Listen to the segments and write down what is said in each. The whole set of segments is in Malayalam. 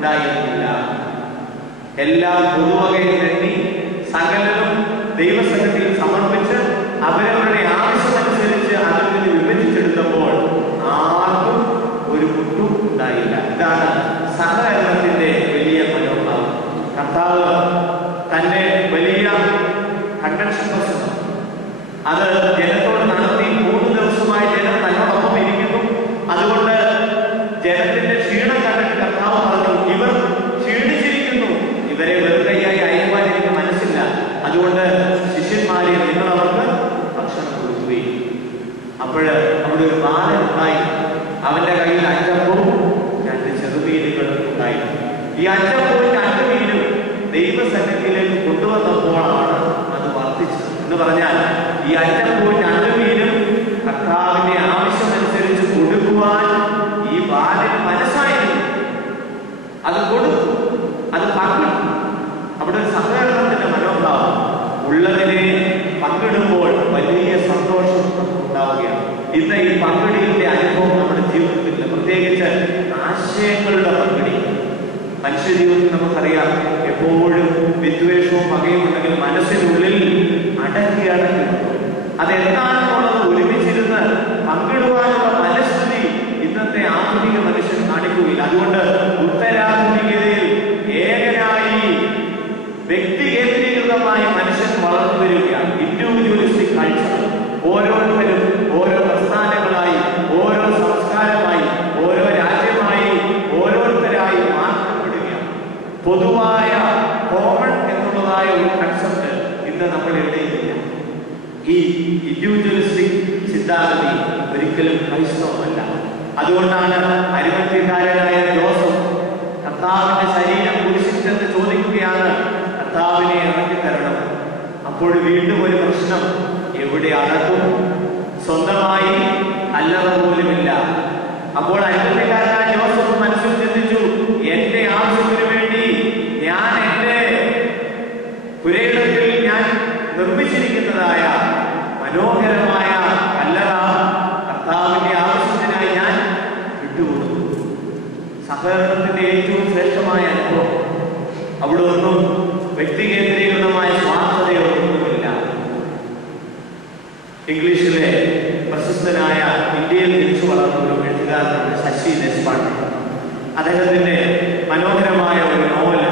ഉണ്ടായിരുന്നില്ല. എല്ലാം പൊതുവകയിൽ നേടി സകലരും ദൈവസന്നിധിയിൽ സമർപ്പിച്ച് അവരവരുടെ ആവശ്യമനുസരിച്ച് അതിൽ നിന്ന് വിഭജിച്ചെടുത്തപ്പോൾ ആർക്കും ഒരു കുട്ടും ഉണ്ടായില്ല. ഇതാണ് സഹകരണത്തിന്റെ വലിയ മനോഭാവം. കർത്താവ് തന്നെ വലിയ കൺവെൻഷൻ പ്രസംഗം അത് ജനത്തോട് നടത്തി 3 ദിവസമായി ജനം തന്നോടൊപ്പം ഇരിക്കുന്നു. അതുകൊണ്ട് ജനത്തിന്റെ ക്ഷീണം കണ്ടിട്ട് കർത്താവ് പറഞ്ഞു, ഇവർ ക്ഷീണിച്ചിരിക്കുന്നു, ഇവരെ വെറുകൈയായി അയക്കുവാൻ എനിക്ക് മനസ്സില്ല. അതുകൊണ്ട് ശിഷ്യന്മാരെ നിങ്ങൾ അവർക്ക് ഭക്ഷണം കൊടുക്കുകയും. അപ്പോഴ് അവിടെ ഒരു ബാലൻ ഉണ്ടായി. അവന്റെ കയ്യിൽ 5 അപ്പവും 2 ചെറുമീനുകളും ഉണ്ടായി. ഈ 5 അപ്പവും 2 മീനും ദൈവസന്നിധിയിലേക്ക് കൊണ്ടുവന്നപ്പോഴാണ് അത് വർദ്ധിച്ചത്. എന്ന് പറഞ്ഞാൽ ഈ 5 അപ്പവും 2 മീനും കർത്താവിന്റെ ആവശ്യമനുസരിച്ച് കൊടുക്കുവാൻ ഈ ബാലന് മനസ്സായിരുന്നു. അത് കൊടുത്തു, അത് പങ്കിട്ടു. അവിടെ ഒരു സഹകരണത്തിന്റെ മനോഭാവം. ഉള്ളതിനെ പങ്കിടുമ്പോൾ വലിയ സന്തോഷം ഉണ്ടാവുകയാണ്. ഇന്ന് ഈ പങ്കിടിയുടെ അനുഭവം നമ്മുടെ ജീവിതത്തിൽ, പ്രത്യേകിച്ച് ആശയങ്ങളുടെ പങ്കിടി. മനുഷ്യ ജീവിതത്തിൽ നമുക്കറിയാം, എപ്പോഴും വിദ്വേഷവും പകയും ഉണ്ടെങ്കിൽ മനസ്സിനുള്ളിൽ അടക്കി അതെന്താണെന്നുള്ളത് ഒരുമിച്ചിരുന്ന് പങ്കിടുവാനുള്ള മനസ്ഥിതി ഇന്നത്തെ ആധുനിക മനുഷ്യൻ കാണിക്കുകയില്ല. അതുകൊണ്ട് ഉത്തരാധുനികതയിൽ ഏകനായി വ്യക്തി കേന്ദ്രീകൃതമായി മനുഷ്യൻ വളർന്നു വരികയാണ്. Individualistic culture. ഓരോരുത്തരും ഓരോ പ്രസ്ഥാനങ്ങളായി, ഓരോ സംസ്കാരമായി, ഓരോ രാജ്യമായി, ഓരോരുത്തരായി മാറ്റപ്പെടുകയാണ്. പൊതുവായ കോമൺ എന്നുള്ളതായ ഒരു കൺസെപ്റ്റ് ഇന്ന് നമ്മൾ ഇടയിലില്ല. ഈ ഇൻഡിവിജ്വലിസ്റ്റിക് ചിന്താഗതി ഒരിക്കലും ക്രൈസ്തവമല്ല. അതുകൊണ്ടാണ് അരിമത്യക്കാരനായ ജോസഫ് കർത്താവിന്റെ ശരീരം കുരിശിച്ചെന്ന് ചോദിക്കുകയാണ്, കർത്താവിനെ ഇറക്കിത്തരണം. അപ്പോൾ വീണ്ടും ഒരു പ്രശ്നം, എവിടെ അടക്കും? സ്വന്തമായി അല്ലറ പോലുമില്ല. അപ്പോൾ അരിമത്യക്കാരനായ ജോസഫ് മനസ്സിൽ ചിന്തിച്ചു, എന്റെ ആവശ്യത്തിന് വേണ്ടി ഞാൻ എന്റെ പുരയിടത്തിൽ ഞാൻ നിർമ്മിച്ചിരിക്കുന്നതായ മനോഹരമായ കല്ലറ കർത്താവിന്റെ ആവശ്യത്തിനായി ഞാൻ വിട്ടുകൊടുത്തു. സഹകരണത്തിന്റെ ഏറ്റവും ശ്രേഷ്ഠമായ അനുഭവം. അവിടെ ഒന്നും വ്യക്തി കേന്ദ്രീകൃതമായ സ്വാർത്ഥതയൊന്നുമില്ല. ഇംഗ്ലീഷിലെ പ്രശസ്തനായ ഇന്ത്യയിൽ തിരിച്ചു വളർന്ന ഒരു എഴുത്തുകാരനാണ് ശശി ദേശ്പാണ്ഡെ. അദ്ദേഹത്തിന്റെ മനോഹരമായ ഒരു നോവല്,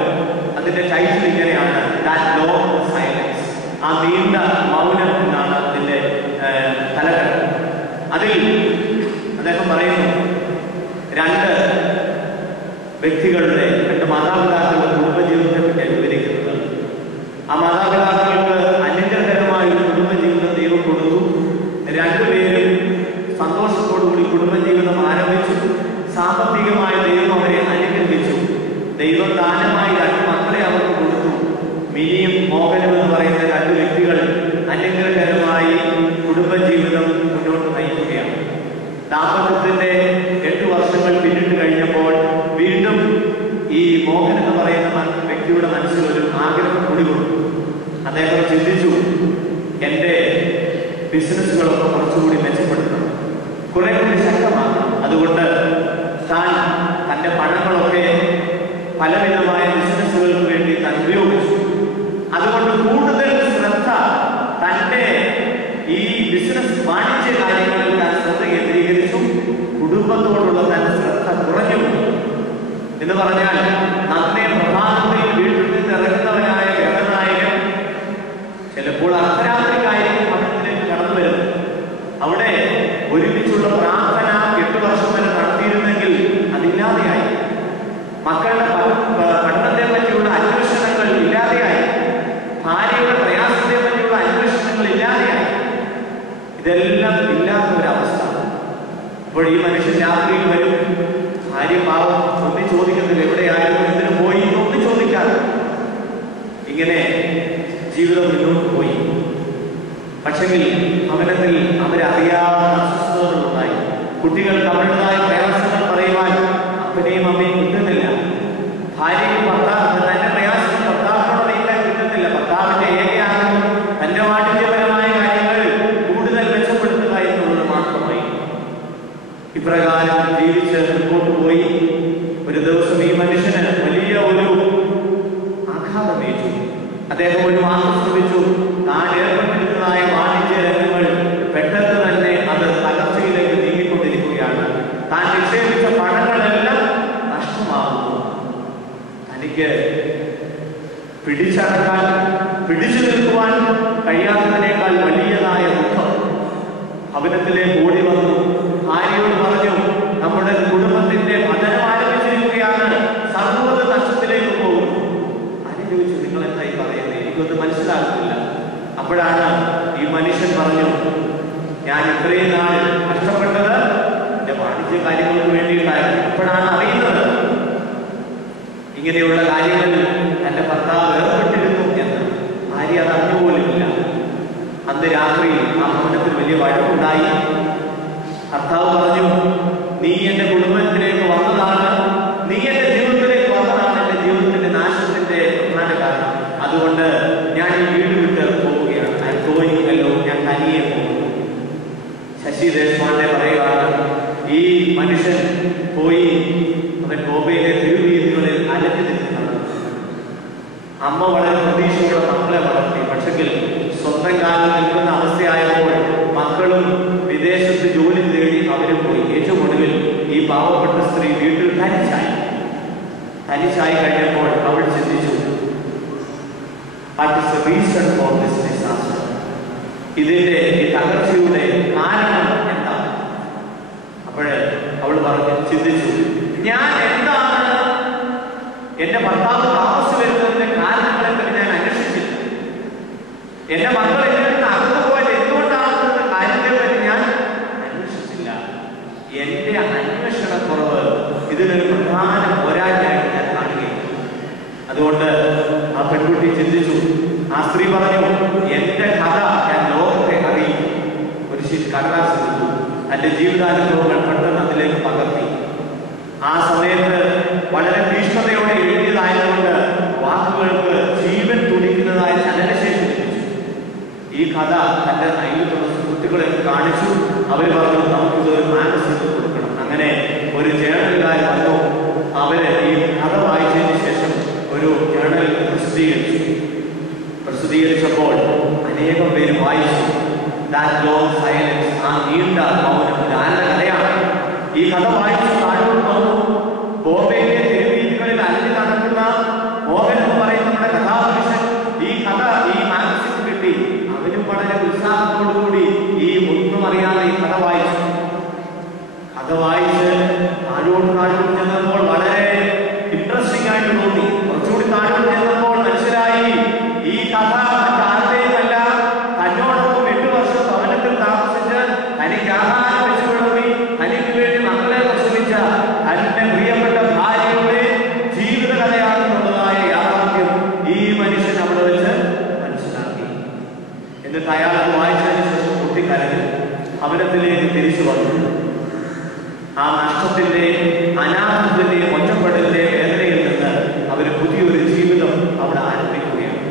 അതിന്റെ ടൈറ്റിൽ ഇങ്ങനെയാണ്, ദാറ്റ് ലോങ് സൈലൻസ്. ആ നീണ്ട മൗനം എന്നാണ് അതിന്റെ തലക്കെട്ട്. അതിൽ അദ്ദേഹം പറയുന്നു, 2 വ്യക്തികളുടെ, 2 മാതാപിതാക്കളുടെ കുടുംബജീവിതത്തെ പറ്റി വിവരിക്കുന്നത്. ആ മാതാപിതാക്കൾക്ക് അനുഗ്രഹകരമായ ഒരു കുടുംബജീവിതം ദൈവം കൊടുത്തു. 2 പേരും സന്തോഷത്തോടുകൂടി കുടുംബജീവിതം ആരംഭിച്ചു. സാമ്പത്തികമായ ദൈവം അവരെ അനുഗ്രഹിച്ചു. ദൈവം ദാനമായി 2 മക്കളെ അവർക്ക് കൊടുത്തു. മിനിയും മോഹനും എന്ന് പറയുന്ന 2 വ്യക്തികൾ അനുഗ്രഹകരമായി കുടുംബജീവിതം മുന്നോട്ട് നയിക്കുകയാണ്. ദാമ്പത്യത്തിന്റെ 8 വർഷങ്ങൾ പിന്നിട്ട് കഴിഞ്ഞപ്പോൾ വീണ്ടും ഈ മോഹൻ എന്ന് പറയുന്ന വ്യക്തിയുടെ മനസ്സിൽ ഒരു ആഗ്രഹം കൂടികൊണ്ടു. അദ്ദേഹം ചിന്തിച്ചു, എന്റെ ബിസിനസ്സുകളൊക്കെ കുറച്ചുകൂടി മെച്ചപ്പെടുത്തണം, കുറെ കൂടി ശക്തമാക്കണം. അതുകൊണ്ട് താൻ തന്റെ പണങ്ങളൊക്കെ പലവിധമായ ബിസിനസ്സുകൾക്ക് വേണ്ടി താൻ ഉപയോഗിച്ചു. അതുകൊണ്ട് കൂടുതൽ ശ്രദ്ധ തന്റെ ഈ ബിസിനസ് വാണിജ്യ കാര്യങ്ങളിൽ താൻ ശ്രദ്ധ കേന്ദ്രീകരിച്ചു. കുടുംബത്തോടുള്ള തന്റെ ശ്രദ്ധ കുറഞ്ഞു എന്ന് പറഞ്ഞാൽ, നന്നേ പ്രഭാതത്തിൽ വീട്ടിൽ നിന്ന് ഇറങ്ങുന്നവനായ ഗ്രഹനായകൻ ചിലപ്പോൾ അർദ്ധരാത്രിക്കായിരിക്കും ഭവനത്തിലേക്ക് കടന്നു വരുന്നത്. അവിടെ ഒരുമിച്ചുള്ള പ്രാർത്ഥന 8 വർഷം വരെ നടത്തിയിരുന്നെങ്കിൽ അതില്ലാതെയായി. മക്കളുടെ പഠനത്തെ പറ്റിയുള്ള അന്വേഷണങ്ങൾ ഇല്ലാതെയായി. ഭാര്യയുടെ പ്രയാസത്തെ പറ്റിയുള്ള അന്വേഷണങ്ങൾ ഇല്ലാതെയായി. ഇതെല്ലാം ഇല്ലാത്ത ഒരവസ്ഥ. അപ്പോൾ ഈ മനുഷ്യൻ രാത്രിയിൽ വരും. ഭാര്യ പാവം ഒന്നും ചോദിക്കുന്നില്ല, എവിടെയായിരുന്നു, എന്തിനു പോയി ഒന്നും ചോദിക്കാതെ ഇങ്ങനെ ജീവിതം മുന്നോട്ട് പോയി. പക്ഷെങ്കിൽ ഭവനത്തിൽ അവരറിയാത്ത അസ്വസ്ഥതകളുണ്ടായി. കുട്ടികൾക്ക് അവരുടേതായ പ്രയാസങ്ങൾ പറയുവാൻ അപ്പനെയും അമ്മയും കിട്ടുന്നില്ല. ഭാര്യയ്ക്ക് തന്റെ പ്രയാസങ്ങൾ ഭർത്താവിനോട് അറിയിക്കാൻ കിട്ടുന്നില്ല. ഭർത്താവിന്റെ ഏകയാണെന്നും തന്റെ വാണിജ്യപരമായ കാര്യങ്ങൾ കൂടുതൽ മെച്ചപ്പെടുത്തുക എന്നുള്ളത് മാത്രമായി. ഇപ്രകാരം ജീവിച്ച് മുന്നോട്ട് പോയി. ഒരു ദിവസം ഈ മനുഷ്യന് അദ്ദേഹം ഒരു മാസം ശ്രമിച്ചു. താൻ ഏർപ്പെട്ടിരുന്നതായ വാണിജ്യ രംഗങ്ങൾ പെട്ടെന്ന് തന്നെ അത് തകർച്ചയിലേക്ക് നീങ്ങിക്കൊണ്ടിരിക്കുകയാണ്. താൻ നിക്ഷേപിച്ച പണങ്ങളെല്ലാം നഷ്ടമാകുന്നു. തനിക്ക് പിടിച്ചു നിൽക്കുവാൻ കഴിയാത്തതിനേക്കാൾ വലിയതായ ദുഃഖം ഭവനത്തിലേക്ക് ഓടി വന്നു. ഭാര്യയോട് പറഞ്ഞു, നമ്മുടെ കുടുംബത്തിന്റെ പഠനം ആരംഭിച്ചിരിക്കുകയാണ്, സർവ്വത നഷ്ടത്തിലേക്ക് പോകും. ആര് ചോദിച്ചു, നിങ്ങൾ എന്തായി പറയുന്നത്? എനിക്കൊന്നും മനസ്സിലാകുന്നില്ല. അപ്പോഴാണ് ഈ മനുഷ്യൻ പറഞ്ഞു, ഞാൻ ഇത്രയും നാൾ കഷ്ടപ്പെട്ടത് എന്റെ വാണിജ്യ കാര്യങ്ങൾക്ക് വേണ്ടിയിട്ടായിരുന്നു. അപ്പോഴാണ് അറിയുന്നത് ഇങ്ങനെയുള്ള കാര്യങ്ങളിൽ തന്റെ ഭർത്താവ് ഏർപ്പെട്ടിരുന്നു എന്ന്. ഭാര്യ അത് അറിഞ്ഞുപോലുമില്ല. അന്ന് രാത്രി ആ ഭവനത്തിൽ വലിയ വഴക്കുണ്ടായി. ഭർത്താവ് പറഞ്ഞു, നീ എന്റെ കുടുംബത്തിലേക്ക് വന്നതാണ്, നീ എന്റെ ജീവിതത്തിലേക്ക് വന്നതാണ് എന്റെ ജീവിതത്തിന്റെ നാശത്തിന്റെ പ്രധാന കാരണം. അതുകൊണ്ട് ഞാൻ ഈ വീട് വിട്ട് പോവുകയാണ്. ഞാൻ പോയില്ലല്ലോ, ഞാൻ തനിയെ പോകുന്നു. ശശി ദേശ്പാണ്ഡെ പറയുകയാണ്, ഈ മനുഷ്യൻ പോയി അവൻ ബോംബെയിലെ തെരുവീതികളിൽ അലഞ്ഞു നിൽക്കുന്നത്. അമ്മ വളരെ പ്രതീക്ഷയോടെ മക്കളെ വളർത്തി. പക്ഷെങ്കിൽ സ്വന്തം കാലിൽ നിൽക്കുന്ന അവസ്ഥയായപ്പോൾ മക്കളും വിദേശത്ത് ജോലി തേടി അവരും പോയി. ഏറ്റവും ഒടുവിൽ ഈ പാവപ്പെട്ട സ്ത്രീ വീട്ടിൽ തനിച്ചായി കഴിഞ്ഞപ്പോൾ അവൾ ചിന്തിച്ചു, what is the reason for this disaster? ഇതിന്റെ ഈ തകർച്ചയുടെ കാരണം എന്താണ്? അപ്പോഴേ അവൾ ചിന്തിച്ചു, ഞാൻ എന്താണ് എന്റെ ഭർത്താവ് താമസിച്ചു വരുന്നതിന്റെ കാരണങ്ങളെപ്പറ്റി ഞാൻ അന്വേഷിച്ചില്ല. എന്റെ മക്കൾ എന്നിൽ നിന്ന് അകന്നു പോയത് എന്തുകൊണ്ടാണെന്ന കാര്യത്തെപ്പറ്റി ഞാൻ അന്വേഷിച്ചില്ല. എന്റെ അന്വേഷണക്കുറവ് ഇതിനൊരു പ്രധാന പോരായ്മയായിട്ട് ഞാൻ കാണുകയാണ്. അതുകൊണ്ട് ആ പെൺകുട്ടി ചിന്തിച്ചു. ആ സ്ത്രീ പറഞ്ഞു, എന്റെ കഥ ഞാൻ ലോകത്തെ അറിയിക്കും. ഒരു ഷീറ്റ് കടലാസ് എടുത്തു. തന്റെ ജീവിതാനുഭവങ്ങൾ പെട്ടെന്ന് അതിലേക്ക് പകർത്തി. ആ സമയത്ത് വളരെ തീഷ്ണതയോടെ എഴുതിയതായതുകൊണ്ട് വാക്കുകൾക്ക് ജീവൻ തുടിക്കുന്നതായ ചലനശേഷി ലഭിച്ചു. ഈ കഥ തന്റെ അയൽത്തുള്ള സുഹൃത്തുക്കളെ കാണിച്ചു. അവർ പറഞ്ഞു, നമുക്കിത് ഒരു മാഗസിനിൽ കൊടുക്കണം. അങ്ങനെ ഒരു ജേർണലുകാർ വന്നു. അവര് ഈ കഥ വായിച്ചതിന് ശേഷം ഒരു ജേർണൽ പ്രസിദ്ധീകരിച്ചപ്പോൾ അനേകം പേര് വായിച്ചു. ദാറ്റ് ലോങ് സൈലൻസ്, ആ നീണ്ട മൗനം, ആരുടെ കഥയാണ്? ഈ കഥ വായിച്ച് താഴോട്ട് വന്നു. ബോംബെയിലെ തെരുവീതികളിൽ അലഞ്ഞു നടക്കുന്ന മോഹൻ എന്ന് പറയുന്ന നമ്മുടെ കഥാപുരുഷൻ ഈ കഥ ഈ മാഗസിൻ കിട്ടി. അവരും വളരെ ഉത്സാഹത്തോടുകൂടി ഈ ഒന്നും അറിയാതെ ഈ കഥ വായിച്ചു. കഥ വായിച്ച് താഴോട്ട് ചെന്നപ്പോൾ വളരെ ഇൻട്രസ്റ്റിംഗ് ആയിട്ട് തോന്നി. കുറച്ചുകൂടി താഴോട്ട് ചെന്നപ്പോൾ മനസ്സിലായി, ഈ കഥ മറ്റാരുടെയുമല്ല, തന്നോടൊപ്പം 8 വർഷം ഭവനത്തിൽ താമസിച്ച് തനിക്ക് ആഹാരം വെച്ചു വിളമ്പി തനിക്ക് വേണ്ടി മക്കളെ പ്രസവിച്ച തന്റെ പ്രിയപ്പെട്ട ഭാര്യയുടെ ജീവിത കഥയാണെന്നുള്ളതായ യാഥാർത്ഥ്യം ഈ മനുഷ്യൻ അവിടെ വെച്ച് മനസ്സിലാക്കി. എന്നിട്ട് അയാൾക്ക് വായിച്ചതിന് ശേഷം കുട്ടിക്കരഞ്ഞു. ഭവനത്തിലേക്ക് തിരിച്ചു വന്നു. ആ നഷ്ടത്തിന്റെ, അനാഥത്തിന്റെ, ഒറ്റപ്പെടലിന്റെ വേദനയിൽ നിന്ന് അവർ പുതിയൊരു ജീവിതം അവിടെ ആരംഭിക്കുകയാണ്.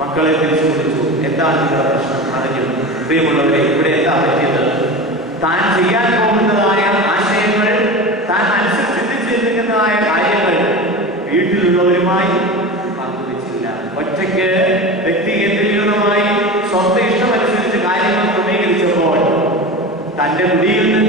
മക്കളെ തിരിച്ചു വിളിച്ചു. എന്താണ് നിങ്ങളുടെ പ്രശ്നം? അറിഞ്ഞു. പ്രിയമുള്ളവരെ, ഇവിടെ എന്താ പറ്റിയത്? താൻ ചെയ്യാൻ പോകുന്നതായ ആശയങ്ങൾ, താൻ അനുസരിച്ച് ചിന്തിച്ചിരിക്കുന്നതായ കാര്യങ്ങൾ വീട്ടിലുള്ളവരുമായി പങ്കുവച്ചില്ല. ഒറ്റയ്ക്ക് വ്യക്തികേന്ദ്രീകൃതമായി സ്വന്തം ഇഷ്ടമനുസരിച്ച് കാര്യങ്ങൾ ക്രമീകരിച്ചപ്പോൾ തന്റെ മുടിയിൽ നിന്ന്